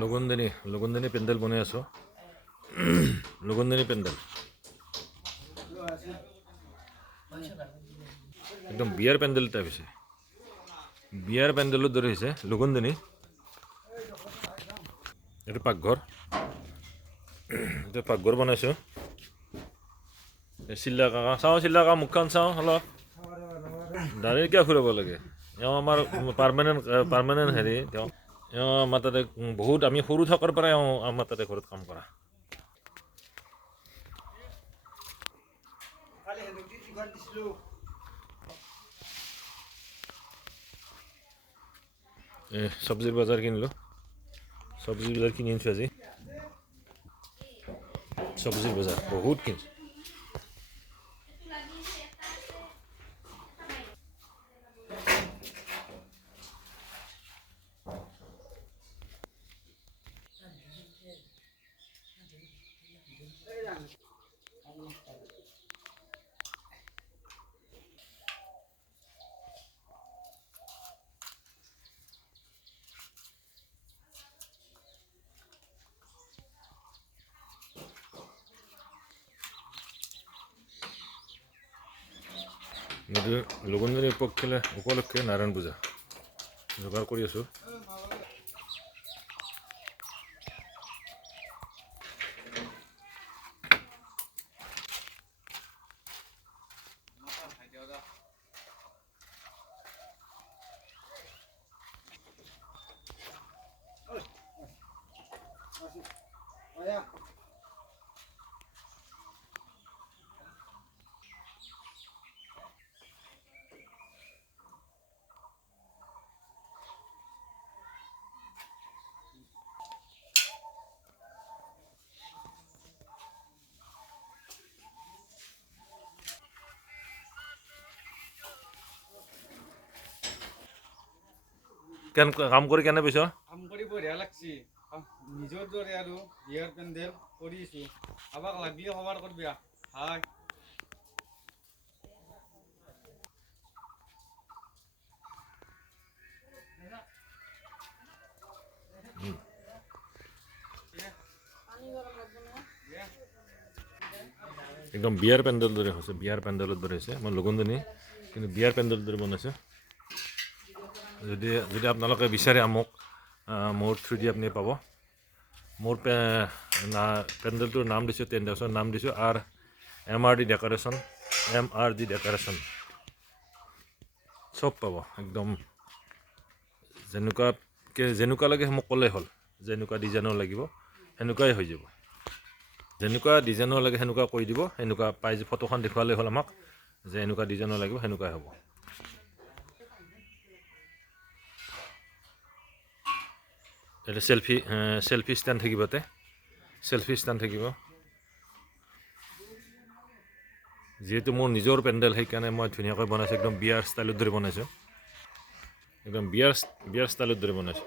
লগনদিনী পেণ্ডেল বনাই আছোঁ। লগনদিনী পেণ্ডেল একদম বিয়াৰ পেণ্ডেল টাইপ হৈছে। বিয়াৰ পেণ্ডেলৰ দৰে হৈছে লগনদিনী। এইটো পাকঘৰ, এইটো পাকঘৰ বনাইছোঁ। চিল্লা কাকা চাওঁ, চিল্লা কাকা মুখখন চাওঁ অলপ। দাঁড়ি কিয় ফুৰাব লাগে? এওঁ আমাৰ পাৰ্মানেণ্ট হেৰি তেওঁ। এওঁ আমাৰ তাতে বহুত আমি সৰু থকাৰ পৰাই এওঁ আমাৰ তাতে ঘৰত কাম কৰা। চব্জিৰ বজাৰ কিনিলোঁ। চব্জিৰ বজাৰ কিনি আনিছোঁ আজি। চব্জিৰ বজাৰ বহুত কিনিছোঁ। লগনদিনী উপলক্ষে নাৰায়ণ পূজা যোগাৰ কৰি আছোঁ। কাম কৰি কেনে পাইছ? কাম কৰি বঢ়িয়া লাগছি। নিজৰ দৰে আৰু বিয়াৰ পেণ্ডেল কৰিছোঁ। কাৰোবাক লাগিলে খবৰ কৰবি। হাই একদম বিয়াৰ পেণ্ডেলৰ দৰে হৈছে। বিয়াৰ পেণ্ডেলৰ দৰে হৈছে। মই লগনদিনী কিন্তু বিয়াৰ পেণ্ডেলৰ দৰে বনাইছোঁ। যদি আপোনালোকে বিচাৰে মোক মোৰ থ্ৰুদি আপুনি পাব। মোৰ পেণ্ডেলটোৰ নাম দিছোঁ, টেণ্ট হাউচৰ নাম দিছোঁ MRD ডেক'ৰেশ্যন। MRD ডেক'ৰেশ্যন চব পাব। একদম যেনেকুৱা লাগে মোক ক'লেই হ'ল। যেনেকুৱা ডিজাইনৰ লাগিব সেনেকুৱাই হৈ যাব। যেনেকুৱা ডিজাইনৰ লাগে সেনেকুৱা কৈ দিব। সেনেকুৱা পাই ফটোখন দেখুৱালেই হ'ল আমাক যে এনেকুৱা ডিজাইনৰ লাগিব, সেনেকুৱাই হ'ব। এটা চেল্ফি ষ্টেণ্ড থাকিব। চেল্ফি ষ্টেণ্ড থাকিব। যিহেতু মোৰ নিজৰ পেণ্ডেল সেইকাৰণে মই ধুনীয়াকৈ বনাইছোঁ। একদম বিয়াৰ ষ্টাইলৰ দৰে বনাইছোঁ। একদম বিয়াৰ ষ্টাইলৰ দৰে বনাইছোঁ।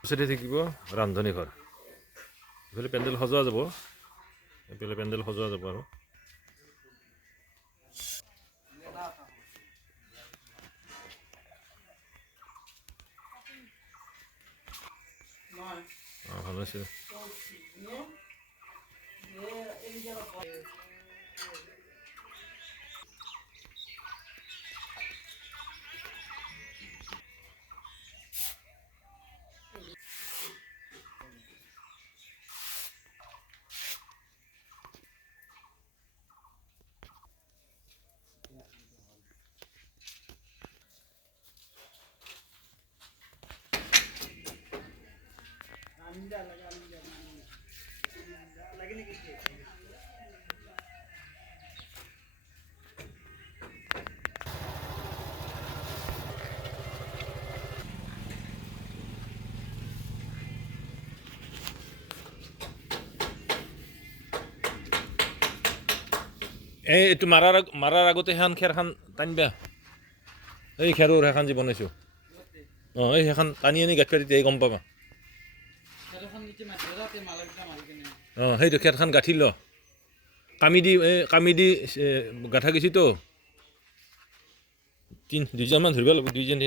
পিছতে থাকিব ৰান্ধনী ঘৰ। এইফালে পেণ্ডেল সজোৱা যাব। এইফালে পেণ্ডেল সজোৱা যাব আৰু ভাল হৈছে। এইটো মাৰাৰ আগতে সেইখন খেৰখন টানিবা। এই খেৰৰ সেইখন যে বনাইছোঁ এই সেইখন টানি আনি গাঁঠিবা, তেতিয়াই গম পাবা। সেইটো খেৰখন গাঁঠি ল। কামি দি গাঁঠা গৈছেতো। দুইজনমান ধৰিব লাগিব। দুইজন